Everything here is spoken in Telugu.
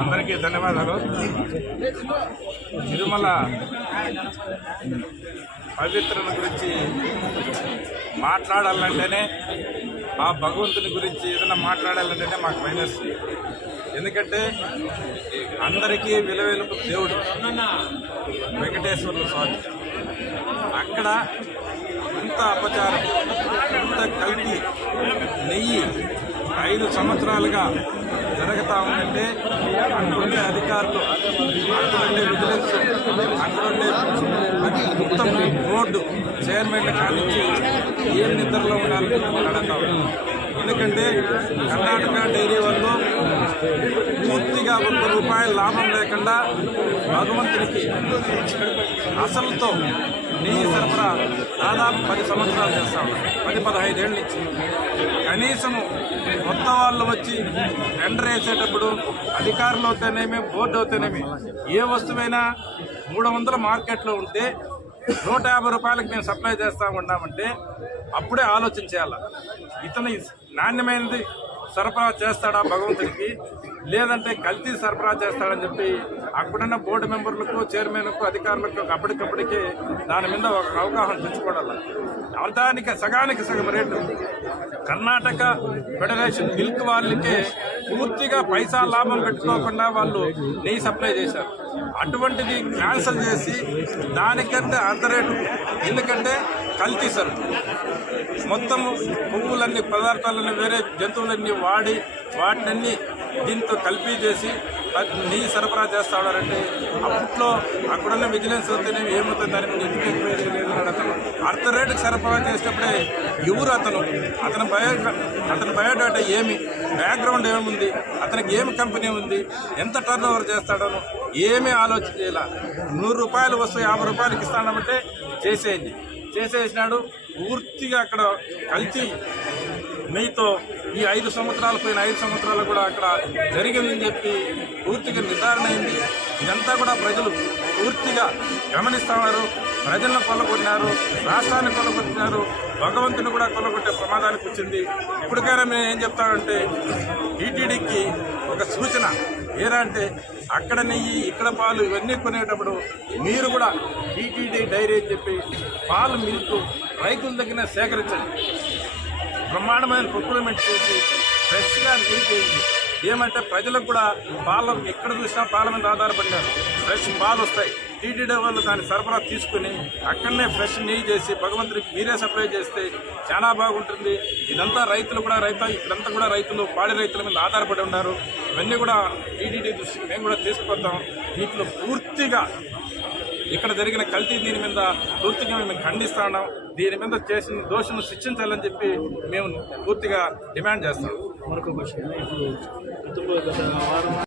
అందరికీ ధన్యవాదాలు. తిరుమల పవిత్రత గురించి మాట్లాడాలంటేనే ఆ భగవంతుని గురించి ఏదైనా మాట్లాడాలంటేనే మాకు మైనస్ ఎందుకంటే అందరికీ విలువెలుపు దేవుడు వెంకటేశ్వరుల స్వామి. అక్కడ ఇంత అపచారం ఇంత కల్తీ నెయ్యి ఐదు సంవత్సరాలుగా జరుగుతూ ఉందంటే అక్కడుండే అధికారులు అక్కడుండే విజిలెన్స్ అక్కడుండే మొత్తం బోర్డు చైర్మన్ కానించి ఏం నిద్రలో ఉండాలని అడుగుతా ఎందుకంటే కర్ణాటక డైరీ వాళ్ళు పూర్తిగా ఒక్క రూపాయల లాభం లేకుండా భగవంతునికి అసలుతో నెయ్యి సరఫరా దాదాపు పది సంవత్సరాలు చేస్తా ఉన్నారు. పది పదహైదేళ్ళ నుంచి కనీసము కొత్త వాళ్ళు వచ్చి టెండర్ వేసేటప్పుడు అధికారులు అవుతేనేమి బోర్డు అవుతేనేమి ఏ వస్తువైనా మూడు వందల మార్కెట్లో ఉంటే నూట యాభై రూపాయలకి మేము సప్లై చేస్తా ఉన్నామంటే అప్పుడే ఆలోచన ఇతను నాణ్యమైనది సరఫరా చేస్తాడా భగవంతుడికి? లేదంటే కల్తీ సరఫరా చేస్తాడని చెప్పి అక్కడున్న బోర్డు మెంబర్లకు చైర్మన్కు అధికారులకు అప్పటికప్పటికే దాని మీద ఒక అవగాహన తెచ్చుకోవాలి. అర్ధానికి సగానికి సగం రేటు. కర్ణాటక ఫెడరేషన్ మిల్క్ వాళ్ళకే పూర్తిగా పైసా లాభం పెట్టుకోకుండా వాళ్ళు నెయ్యి సప్లై చేశారు. అటువంటిది క్యాన్సిల్ చేసి దానికంటే అర్ధ రేటు. ఎందుకంటే కల్తీ సరుకు మొత్తం పువ్వులన్నీ పదార్థాలన్నీ వేరే జంతువులన్నీ వాడి వాటినన్నీ దీంతో కలిపి చేసి నీ సరఫరా చేస్తాడారంటే అప్పట్లో అక్కడున్న విజిలెన్స్ వస్తేనేమి ఏమవుతుంది దాని మీద ఎందుకు లేదు అతను అర్ధ రేటుకి సరఫరా చేసేటప్పుడే ఎవరు అతను? అతని బయో అతని బయోడాటా ఏమి? బ్యాక్గ్రౌండ్ ఏముంది? అతనికి ఏమి కంపెనీ ఉంది? ఎంత టర్న్ ఓవర్ చేస్తాడను? ఏమీ ఆలోచన చేయాల. నూరు రూపాయలు వస్తే యాభై రూపాయలకి ఇస్తాడమంటే చేసేయండి. చేసేసినాడు. పూర్తిగా అక్కడ కల్తీ. నెయ్యితో ఈ ఐదు సంవత్సరాలు పోయిన ఐదు సంవత్సరాలు కూడా అక్కడ జరిగిందని చెప్పి పూర్తిగా నిర్ధారణ అయింది. ఇదంతా కూడా ప్రజలు పూర్తిగా గమనిస్తున్నారు. ప్రజలను కొల్లగొట్టినారు రాష్ట్రాన్ని కొల్లగొట్టినారు భగవంతుని కూడా కొల్లగొట్టే ప్రమాదానికి వచ్చింది. ఇప్పటికైనా మేము ఏం చెప్తామంటే టీటీడీకి ఒక సూచన ఏరా అంటే అక్కడ నెయ్యి ఇక్కడ పాలు ఇవన్నీ కొనేటప్పుడు మీరు కూడా టీటీడీ డైరీ అని చెప్పి పాలు మిల్క్ రైతుల దగ్గర సేకరించండి. బ్రహ్మాండమైన ప్రొక్యూర్మెంట్ చేసి ఫ్రెష్గా నీరు చేయండి ఏమంటే ప్రజలకు కూడా పాల ఎక్కడ చూసినా పాల మీద ఆధారపడినారు. ఫ్రెష్ పాలు వస్తాయి. టీటీడీ వాళ్ళు దాన్ని సరఫరా తీసుకుని అక్కడనే ఫ్రెష్ నెయ్యి చేసి భగవంతుడికి మీరే సప్లై చేస్తే చాలా బాగుంటుంది. ఇదంతా రైతులు కూడా రైతు ఇక్కడంతా కూడా రైతులు పాడి రైతుల మీద ఆధారపడి ఉన్నారు. ఇవన్నీ కూడా టీటీడీ దృష్టికి మేము కూడా తీసుకుపోతాం. వీటిలో పూర్తిగా ఇక్కడ జరిగిన కల్తీ దీని మీద పూర్తిగా మేము ఖండిస్తా ఉన్నాం. దీని మీద చేసిన దోషులను శిక్షించాలని చెప్పి మేము పూర్తిగా డిమాండ్ చేస్తాం. మరొక క్వశ్చన్. ఇప్పుడు గతంలో గత వారం